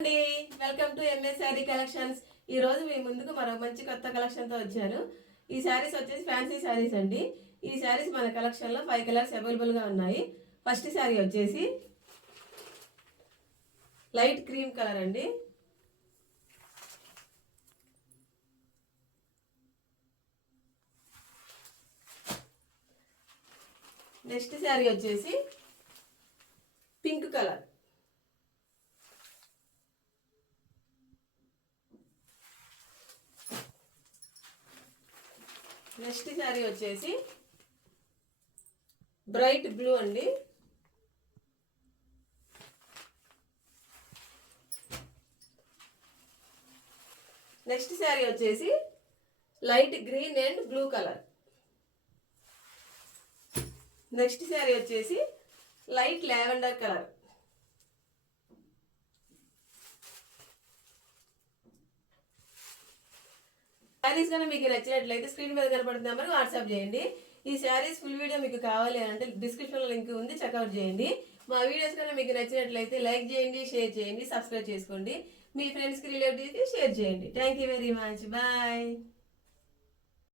అండి, welcome to MS sari collections. ఈ రోజు మీ ముందుకు మరో మంచి కొత్త కలెక్షన్ తో వచ్చాను. ఈ శారీస్ వచ్చేసి ఫ్యాన్సీ శారీస్ అండి. ఈ శారీస్ మన కలెక్షన్ లో 5 కలర్స్ అవైలబుల్ గా ఉన్నాయి. ఫస్ట్ శారీ వచ్చేసి లైట్ క్రీమ్ కలర్ అండి. నెక్స్ట్ శారీ వచ్చేసి పింక్ కలర్. నెక్స్ట్ శారీ వచ్చేసి బ్రైట్ బ్లూ అండి. నెక్స్ట్ శారీ వచ్చేసి light green and blue colour. Next sari వచ్చేసి లైట్ లావెండర్ కలర్. శారీస్ కన్నా మీకు నచ్చినట్లయితే స్క్రీన్ మీద కనపడుతున్న నెంబర్కి వాట్సాప్ చేయండి. ఈ శారీస్ ఫుల్ వీడియో మీకు కావాలి అంటే డిస్క్రిప్షన్లో లింక్ ఉంది, చెక్అవుట్ చేయండి. మా వీడియోస్ కన్నా మీకు నచ్చినట్లయితే లైక్ చేయండి, షేర్ చేయండి, సబ్స్క్రైబ్ చేసుకోండి. మీ ఫ్రెండ్స్కి రిలేటివ్స్కి షేర్ చేయండి. Thank you very much. Bye.